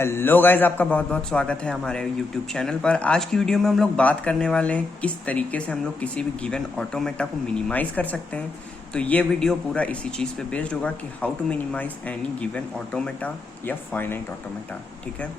Hello guys, आपका बहुत बहुत स्वागत है हमारे यूट्यूब चैनल पर। आज की वीडियो में हम लोग बात करने वाले हैं किस तरीके से हम लोग किसी भी गिवन ऑटोमेटा को मिनिमाइज कर सकते हैं। तो ये वीडियो पूरा इसी चीज़ पे बेस्ड होगा कि how to minimize any given automata या फाइनाइट ऑटोमेटा। ठीक है,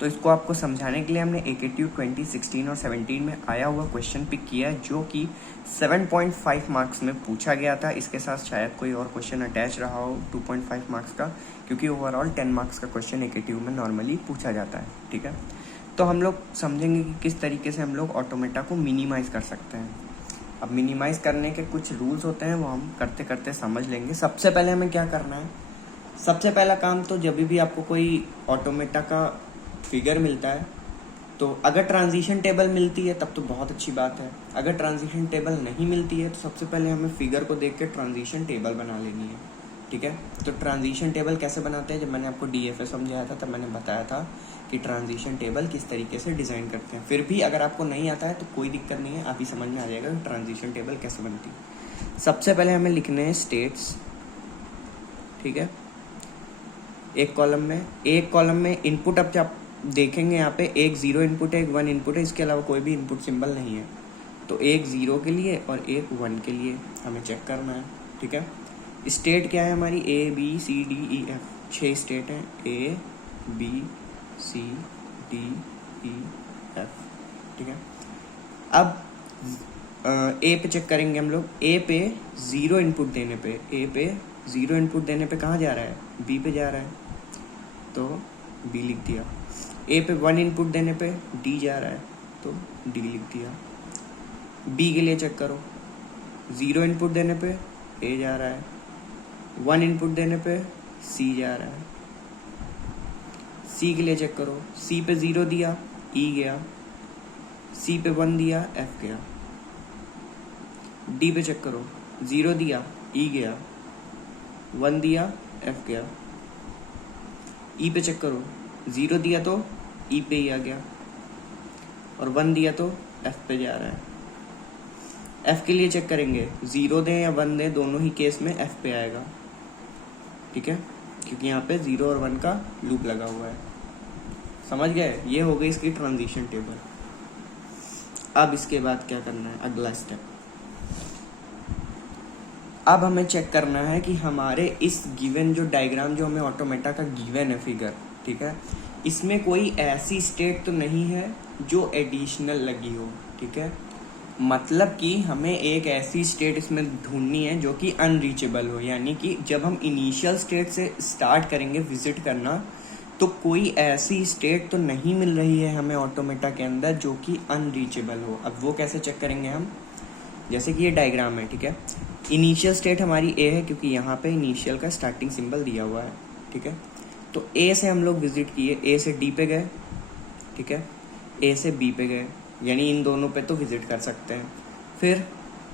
तो इसको आपको समझाने के लिए हमने AKTU 2016 और 17 में आया हुआ क्वेश्चन पिक किया है, जो कि 7.5 मार्क्स में पूछा गया था। इसके साथ शायद कोई और क्वेश्चन अटैच रहा हो 2.5 मार्क्स का, क्योंकि ओवरऑल 10 मार्क्स का क्वेश्चन AKTU में नॉर्मली पूछा जाता है। ठीक है, तो हम लोग समझेंगे कि किस तरीके से हम लोग ऑटोमेटा को मिनिमाइज कर सकते हैं। अब मिनिमाइज करने के कुछ रूल्स होते हैं, वो हम करते करते समझ लेंगे। सबसे पहले हमें क्या करना है, सबसे पहला काम तो जब भी आपको कोई ऑटोमेटा का फिगर मिलता है, तो अगर ट्रांजिशन टेबल मिलती है तब तो बहुत अच्छी बात है। अगर ट्रांजिशन टेबल नहीं मिलती है तो सबसे पहले हमें फिगर को देख के ट्रांजिशन टेबल बना लेनी है। ठीक है, तो ट्रांजिशन टेबल कैसे बनाते हैं, जब मैंने आपको DFA समझाया था तब मैंने बताया था कि ट्रांजिशन टेबल किस तरीके से डिज़ाइन करते हैं। फिर भी अगर आपको नहीं आता है तो कोई दिक्कत नहीं है, आप ही समझ में आ जाएगा कि ट्रांजिशन टेबल कैसे बनती है। सबसे पहले हमें लिखने हैं स्टेट्स। ठीक है, एक कॉलम में इनपुट, अब आप देखेंगे यहाँ पे एक 0 इनपुट है, एक 1 इनपुट है, इसके अलावा कोई भी इनपुट सिंबल नहीं है। तो एक 0 के लिए और एक 1 के लिए हमें चेक करना है। ठीक है, स्टेट क्या है हमारी, ABCDEF, 6 स्टेट हैं, ABCDEF। ठीक है, अब ए पे चेक करेंगे हम लोग। ए पे 0 इनपुट देने पे कहाँ जा रहा है, बी पे जा रहा है, तो बी लिख दिया। ए पे 1 इनपुट देने पे डी जा रहा है, तो डी लिख दिया। बी के लिए चेक करो, 0 इनपुट देने पे ए जा रहा है, 1 इनपुट देने पे सी जा रहा है। सी के लिए चेक करो, सी पे 0 दिया, ई गया, सी पे 1 दिया, एफ गया। डी पे चेक करो, 0 दिया, ई गया, 1 दिया, एफ गया। ई पे चेक करो, 0 दिया तो ई पे ही आ गया, और 1 दिया तो एफ पे जा रहा है। एफ के लिए चेक करेंगे, 0 दें या 1 दें, दोनों ही केस में एफ पे आएगा। ठीक है, क्योंकि यहाँ पे 0 और 1 का लूप लगा हुआ है। समझ गए, ये हो गई इसकी ट्रांजिशन टेबल। अब इसके बाद क्या करना है, अगला स्टेप, अब हमें चेक करना है कि हमारे इस गिवन जो डायग्राम जो हमें ऑटोमेटा का गिवन है फिगर, ठीक है, इसमें कोई ऐसी स्टेट तो नहीं है जो एडिशनल लगी हो। ठीक है, मतलब कि हमें एक ऐसी स्टेट इसमें ढूंढनी है जो कि अनरीचेबल हो, यानी कि जब हम इनिशियल स्टेट से स्टार्ट करेंगे विजिट करना, तो कोई ऐसी स्टेट तो नहीं मिल रही है हमें ऑटोमेटा के अंदर जो कि अनरीचेबल हो। अब वो कैसे चेक करेंगे हम, जैसे कि ये डायग्राम है। ठीक है, इनिशियल स्टेट हमारी ए है, क्योंकि यहाँ पे इनिशियल का स्टार्टिंग सिंबल दिया हुआ है। ठीक है, तो ए से हम लोग विजिट किए, ए से डी पे गए, ठीक है, ए से बी पे गए, यानी इन दोनों पे तो विजिट कर सकते हैं। फिर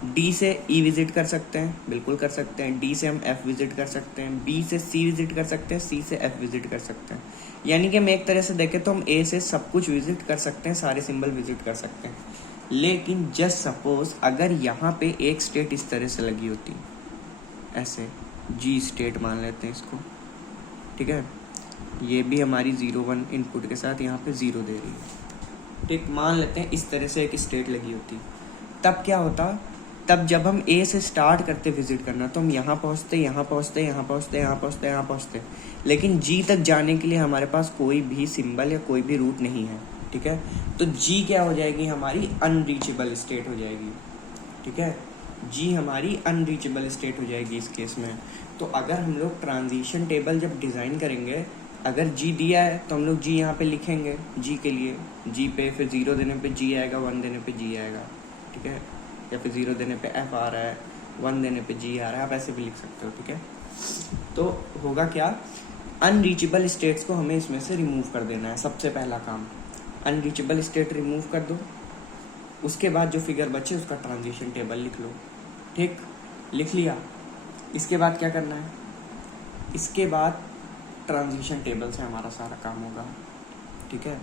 डी से ई विजिट कर सकते हैं, बिल्कुल कर सकते हैं। डी से हम एफ विजिट कर सकते हैं, बी से सी विजिट कर सकते हैं, सी से एफ विजिट कर सकते हैं। यानी कि हम एक तरह से देखें तो हम ए से सब कुछ विजिट कर सकते हैं, सारे सिंबल विजिट कर सकते हैं। लेकिन जस्ट सपोज अगर यहाँ पे एक स्टेट इस तरह से लगी होती, ऐसे जी स्टेट मान लेते हैं इसको। ठीक है, ये भी हमारी 0-1 इनपुट के साथ यहाँ पे 0 दे रही है। ठीक, मान लेते हैं इस तरह से एक स्टेट लगी होती, तब क्या होता, तब जब हम ए से स्टार्ट करते विजिट करना, तो हम यहाँ पहुँचते, लेकिन जी तक जाने के लिए हमारे पास कोई भी सिंबल या कोई भी रूट नहीं है। ठीक है, तो जी क्या हो जाएगी, हमारी अनरीचेबल स्टेट हो जाएगी। ठीक है, जी हमारी अनरीचेबल स्टेट हो जाएगी इस केस में। तो अगर हम लोग ट्रांजिशन टेबल जब डिज़ाइन करेंगे, अगर जी दिया है तो हम लोग जी यहाँ पे लिखेंगे, जी के लिए, जी पे फिर 0 देने पे जी आएगा, 1 देने पे जी आएगा। ठीक है, या फिर 0 देने पे एफ आ रहा है, 1 देने पे जी आ रहा है, आप ऐसे भी लिख सकते हो। ठीक है, तो होगा क्या, अनरीचेबल स्टेट्स को हमें इसमें से रिमूव कर देना है। सबसे पहला काम, अनरीचेबल स्टेट रिमूव कर दो, उसके बाद जो फिगर बचे उसका ट्रांजिशन टेबल लिख लो। ठीक, लिख लिया। इसके बाद क्या करना है, इसके बाद ट्रांजिशन टेबल से हमारा सारा काम होगा। ठीक है,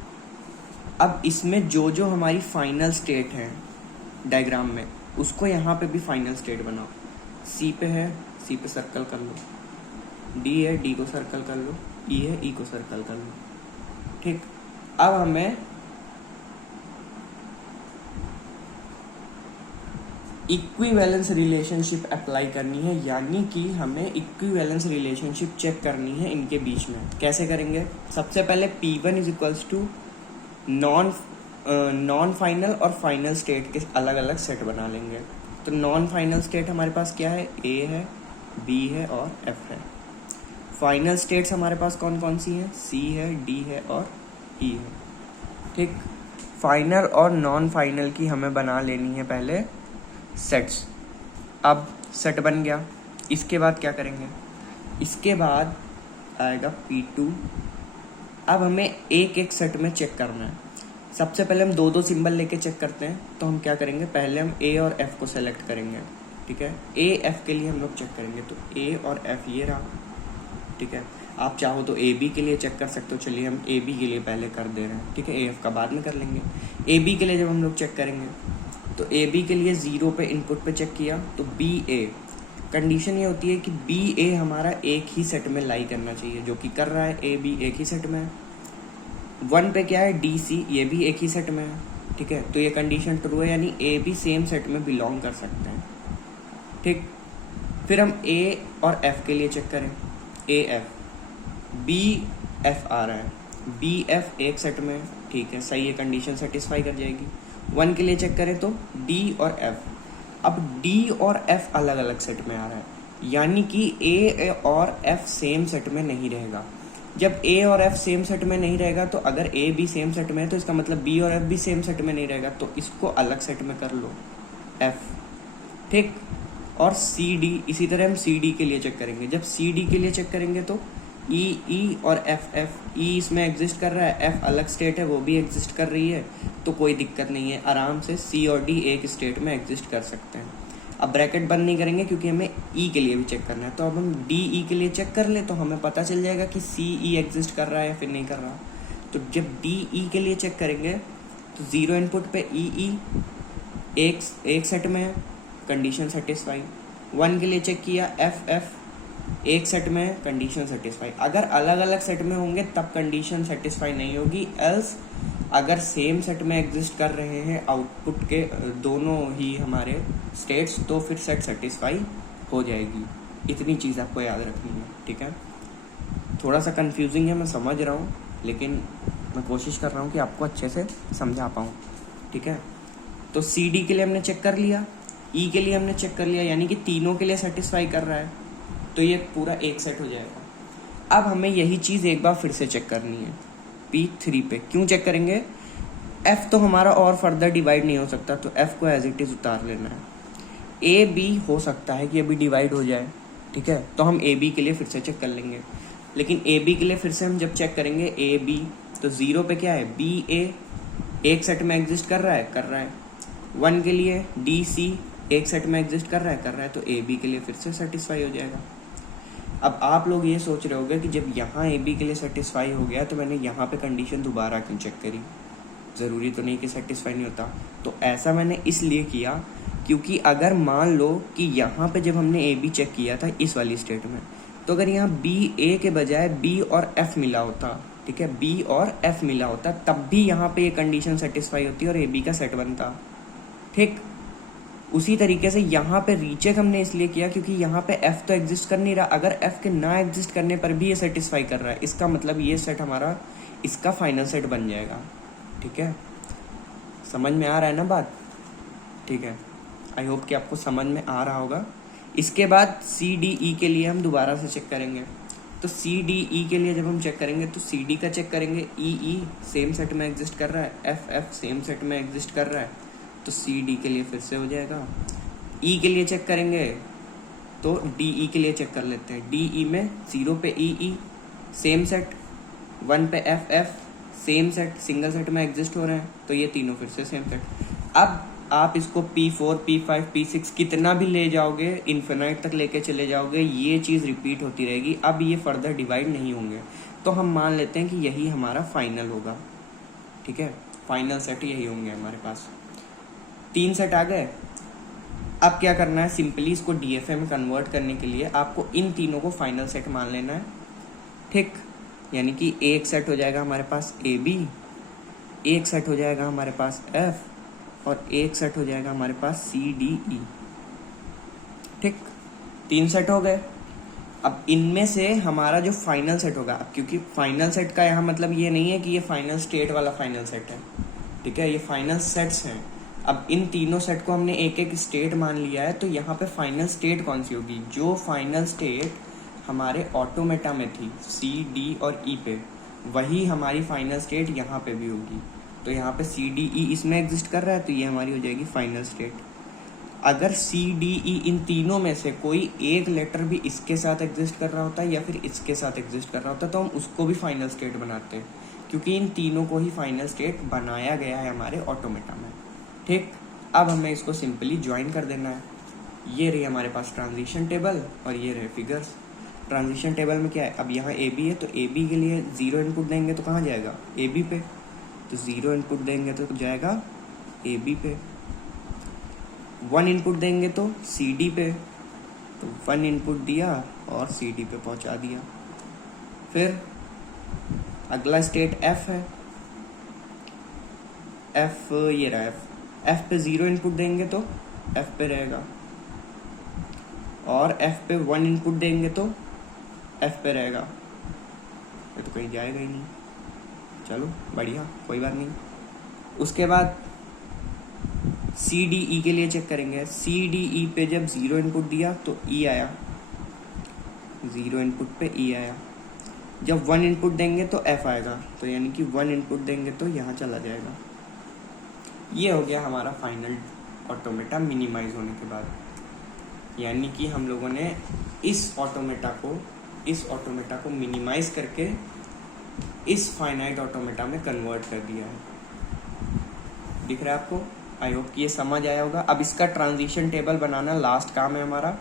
अब इसमें जो जो हमारी फाइनल स्टेट है डायग्राम में, उसको यहाँ पे भी फाइनल स्टेट बनाओ। सी पे है, सी पे सर्कल कर लो, डी है, डी को सर्कल कर लो, ई है, ई को सर्कल कर लो। ठीक, अब हमें इक्विवेलेंस रिलेशनशिप अप्लाई करनी है, यानी कि हमें इक्विवेलेंस रिलेशनशिप चेक करनी है इनके बीच में। कैसे करेंगे? सबसे पहले P1 is equals to non final और फाइनल स्टेट के अलग अलग सेट बना लेंगे। तो नॉन फाइनल स्टेट हमारे पास क्या है? A है, B है और F है। फाइनल स्टेट्स हमारे पास कौन कौन सी हैं? C है, D है और E है। ठीक, फाइनल और नॉन फाइनल की हमें बना लेनी है पहले सेट्स। अब सेट बन गया, इसके बाद क्या करेंगे? इसके बाद आएगा P2। अब हमें एक एक सेट में चेक करना है। सबसे पहले हम दो दो सिंबल लेके चेक करते हैं। तो हम क्या करेंगे? पहले हम A और F को सेलेक्ट करेंगे। ठीक है, A F के लिए हम लोग चेक करेंगे। तो A और F ये रहा। ठीक है, आप चाहो तो A B के लिए चेक कर सकते हो। चलिए हम A B के लिए पहले कर दे रहे हैं। ठीक है, A F का बाद में कर लेंगे। A B के लिए जब हम लोग चेक करेंगे तो A B के लिए 0 पे इनपुट पे चेक किया तो B A। कंडीशन ये होती है कि B A हमारा एक ही सेट में लाई करना चाहिए, जो कि कर रहा है। A B एक ही सेट में है। 1 पे क्या है? D C, ये भी एक ही सेट में है। ठीक है, तो ये कंडीशन ट्रू है, यानी A B सेम सेट में बिलोंग कर सकते हैं। ठीक, फिर हम A और F के लिए चेक करें। A F, B F आ रहा है, B F एक सेट में है। ठीक है, सही है, कंडीशन सेटिस्फाई कर जाएगी। 1 के लिए चेक करें तो D और F। अब D और F अलग अलग सेट में आ रहा है, यानी कि A और F सेम सेट में नहीं रहेगा। जब A और F सेम सेट में नहीं रहेगा तो अगर A B सेम सेट में है तो इसका मतलब B और F भी सेम सेट में नहीं रहेगा, तो इसको अलग सेट में कर लो, F। ठीक, और C D, इसी तरह हम C D के लिए चेक करेंगे। जब C D के लिए चेक करेंगे तो E E और F F, E इसमें एग्जिस्ट कर रहा है, F अलग स्टेट है, वो भी एग्जिस्ट कर रही है, तो कोई दिक्कत नहीं है, आराम से C और D एक स्टेट में एग्जिस्ट कर सकते हैं। अब ब्रैकेट बंद नहीं करेंगे क्योंकि हमें E के लिए भी चेक करना है। तो अब हम D E के लिए चेक कर ले तो हमें पता चल जाएगा कि C E एग्जिस्ट कर रहा है या फिर नहीं कर रहा। तो जब D E के लिए चेक करेंगे तो 0 इनपुट पे E E एक सेट में है, कंडीशन सेटिस्फाई। 1 के लिए चेक किया, F F एक सेट में, कंडीशन सेटिस्फाई। अगर अलग अलग सेट में होंगे तब कंडीशन सेटिस्फाई नहीं होगी, एल्स अगर सेम सेट में एग्जिस्ट कर रहे हैं आउटपुट के दोनों ही हमारे स्टेट्स, तो फिर सेट सेटिस्फाई हो जाएगी। इतनी चीज़ आपको याद रखनी है। ठीक है, थोड़ा सा कंफ्यूजिंग है, मैं समझ रहा हूँ, लेकिन मैं कोशिश कर रहा हूँ कि आपको अच्छे से समझा पाऊँ। ठीक है, तो सी डी के लिए हमने चेक कर लिया, ई के लिए हमने चेक कर लिया, यानी कि तीनों के लिए सेटिस्फाई कर रहा है, तो ये पूरा एक सेट हो जाएगा। अब हमें यही चीज़ एक बार फिर से चेक करनी है P3 पे। क्यों चेक करेंगे? F तो हमारा और फर्दर डिवाइड नहीं हो सकता, तो F को एज इट इज़ उतार लेना है। A B हो सकता है कि अभी डिवाइड हो जाए, ठीक है, तो हम A B के लिए फिर से चेक कर लेंगे। लेकिन A B के लिए फिर से हम जब चेक करेंगे A B, तो 0 पे क्या है? B A एक सेट में एग्जिस्ट कर रहा है, 1 के लिए D C एक सेट में एग्जिस्ट कर रहा है, तो A B के लिए फिर से सेटिस्फाई हो जाएगा। अब आप लोग ये सोच रहे होंगे कि जब यहाँ ए बी के लिए सेटिस्फाई हो गया तो मैंने यहाँ पे कंडीशन दोबारा क्यों चेक करी, ज़रूरी तो नहीं कि सेटिस्फाई नहीं होता। तो ऐसा मैंने इसलिए किया क्योंकि अगर मान लो कि यहाँ पे जब हमने ए बी चेक किया था इस वाली स्टेट में, तो अगर यहाँ बी ए के बजाय बी और एफ मिला होता, ठीक है, बी और एफ मिला होता, तब भी यहाँ पे ये कंडीशन सेटिस्फाई होती और ए बी का सेट बनता। ठीक, उसी तरीके से यहाँ पे रीचेक हमने इसलिए किया क्योंकि यहाँ पे f तो एग्जिस्ट कर नहीं रहा। अगर f के ना एग्जिस्ट करने पर भी ये सेटिस्फाई कर रहा है, इसका मतलब ये सेट हमारा इसका फाइनल सेट बन जाएगा। ठीक है, समझ में आ रहा है ना बात? ठीक है, आई होप कि आपको समझ में आ रहा होगा। इसके बाद सी डी ई के लिए हम दोबारा से चेक करेंगे। तो सी डी ई के लिए जब हम चेक करेंगे तो सी डी का चेक करेंगे, ई ई सेम सेट में एग्जिस्ट कर रहा है, एफ एफ सेम सेट में एग्जिस्ट कर रहा है, तो सी डी के लिए फिर से हो जाएगा। ई के लिए चेक करेंगे तो डी ई के लिए चेक कर लेते हैं। डी ई में 0 पे ई ई सेम सेट, 1 पे F F same set, single set में एग्जिस्ट हो रहे हैं, तो ये तीनों फिर से सेम सेट। अब आप इसको P4 P5 P6 कितना भी ले जाओगे, इन्फिनाइट तक लेके चले जाओगे, ये चीज़ रिपीट होती रहेगी। अब ये फर्दर डिवाइड नहीं होंगे, तो हम मान लेते हैं कि यही हमारा फाइनल होगा। ठीक है, फाइनल सेट यही होंगे हमारे पास। 3 सेट आ गए। अब क्या करना है? सिंपली इसको DFA में कन्वर्ट करने के लिए आपको इन तीनों को फाइनल सेट मान लेना है। ठीक, यानी कि एक सेट हो जाएगा हमारे पास ए बी, एक सेट हो जाएगा हमारे पास एफ और एक सेट हो जाएगा हमारे पास सी डी ई। ठीक, 3 सेट हो गए। अब इनमें से हमारा जो फाइनल सेट होगा, क्योंकि फाइनल सेट का यहाँ मतलब ये नहीं है कि ये फाइनल स्टेट वाला फाइनल सेट है, ठीक है, ये फाइनल सेट्स हैं। अब इन तीनों सेट को हमने एक एक स्टेट मान लिया है, तो यहाँ पे फाइनल स्टेट कौन सी होगी? जो फाइनल स्टेट हमारे ऑटोमेटा में थी सी डी और ई पे, वही हमारी फाइनल स्टेट यहाँ पे भी होगी। तो यहाँ पे सी डी ई इसमें एग्जिस्ट कर रहा है, तो ये हमारी हो जाएगी फाइनल स्टेट। अगर सी डी ई इन तीनों में से कोई एक लेटर भी इसके साथ एग्जिस्ट कर रहा होता है या फिर इसके साथ एग्जिस्ट कर रहा होता है, तो हम उसको भी फाइनल स्टेट बनाते हैं, क्योंकि इन तीनों को ही फाइनल स्टेट बनाया गया है हमारे ऑटोमेटा में। ठीक, अब हमें इसको सिंपली ज्वाइन कर देना है। ये रही हमारे पास ट्रांजिशन टेबल और ये रहे फिगर्स। ट्रांजिशन टेबल में क्या है, अब यहाँ ए बी है, तो ए बी के लिए 0 इनपुट देंगे तो कहाँ जाएगा? ए बी पे। तो 0 इनपुट देंगे तो जाएगा ए बी पे। 1 इनपुट देंगे तो सी डी पे, तो 1 इनपुट दिया और सी डी पे पहुँचा दिया। फिर अगला स्टेट एफ है, एफ ये रहा एफ। एफ पे 0 इनपुट देंगे तो एफ पे रहेगा, और एफ पे 1 इनपुट देंगे तो एफ पे रहेगा। ये तो कहीं जाएगा ही नहीं। चलो बढ़िया, कोई बात नहीं। उसके बाद सी डी ई के लिए चेक करेंगे। सी डी ई पे जब 0 इनपुट दिया तो ई आया, 0 इनपुट पे ई आया। जब 1 इनपुट देंगे तो एफ आएगा, तो यानी कि 1 इनपुट देंगे तो यहाँ चला जाएगा। ये हो गया हमारा फाइनल ऑटोमेटा मिनिमाइज होने के बाद। यानी कि हम लोगों ने इस ऑटोमेटा को मिनिमाइज करके इस फाइनाइट ऑटोमेटा में कन्वर्ट कर दिया है। दिख रहा है आपको? आई होप कि ये समझ आया होगा। अब इसका ट्रांजिशन टेबल बनाना लास्ट काम है हमारा।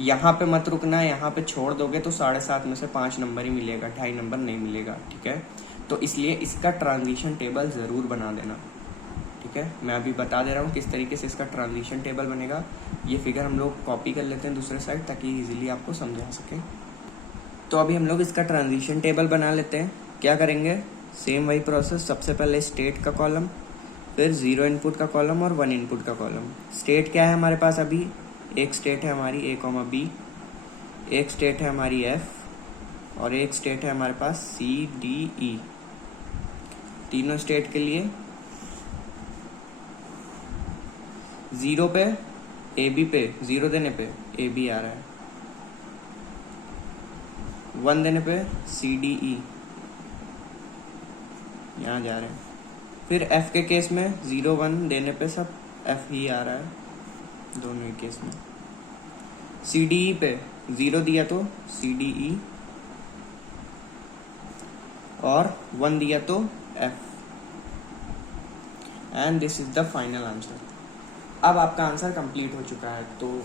यहाँ पे मत रुकना, यहाँ पे छोड़ दोगे तो 7.5 में से 5 नंबर ही मिलेगा, 2.5 नंबर नहीं मिलेगा। ठीक है, तो इसलिए इसका ट्रांजिशन टेबल ज़रूर बना देना। ठीक है, मैं अभी बता दे रहा हूँ किस तरीके से इसका ट्रांजिशन टेबल बनेगा। ये फिगर हम लोग कॉपी कर लेते हैं दूसरे साइड, ताकि इजीली आपको समझा सके। तो अभी हम लोग इसका ट्रांजिशन टेबल बना लेते हैं। क्या करेंगे? सेम वही प्रोसेस। सबसे पहले स्टेट का कॉलम, फिर 0 इनपुट का कॉलम और 1 इनपुट का कॉलम। स्टेट क्या है हमारे पास? अभी एक स्टेट है हमारी ए कॉमा बी, एक स्टेट है हमारी एफ और एक स्टेट है हमारे पास सी डी ई। तीनों स्टेट के लिए 0 पे ए बी पे, 0 देने पे ए बी आ रहा है, 1 देने पे सी डी ई यहाँ जा रहे हैं। फिर एफ के केस में 0 1 देने पे सब एफ ही आ रहा है दोनों ही केस में। सी डी ई पे 0 दिया तो सी डी ई और 1 दिया तो F. And this is the final answer. अब आपका आंसर कंप्लीट हो चुका है। तो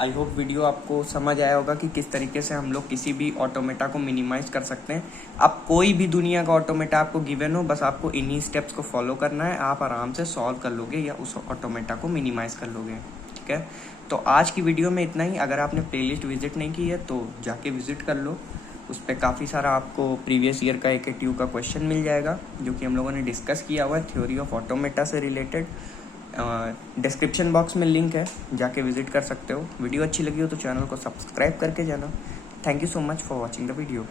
आई होप वीडियो आपको समझ आया होगा कि किस तरीके से हम लोग किसी भी ऑटोमेटा को मिनिमाइज कर सकते हैं। अब कोई भी दुनिया का ऑटोमेटा आपको गिवन हो, बस आपको इन्हीं स्टेप्स को फॉलो करना है, आप आराम से सॉल्व कर लोगे या उस ऑटोमेटा को मिनिमाइज कर लोगे। ठीक है, तो आज की वीडियो में इतना ही। अगर आपने प्लेलिस्ट विजिट नहीं की है तो जाके विजिट कर लो, उस पर काफ़ी सारा आपको प्रीवियस ईयर का AKTU का क्वेश्चन मिल जाएगा, जो कि हम लोगों ने डिस्कस किया हुआ है थ्योरी ऑफ ऑटोमेटा से रिलेटेड। डिस्क्रिप्शन बॉक्स में लिंक है, जाके विजिट कर सकते हो। वीडियो अच्छी लगी हो तो चैनल को सब्सक्राइब करके जाना। Thank you so much for watching the video.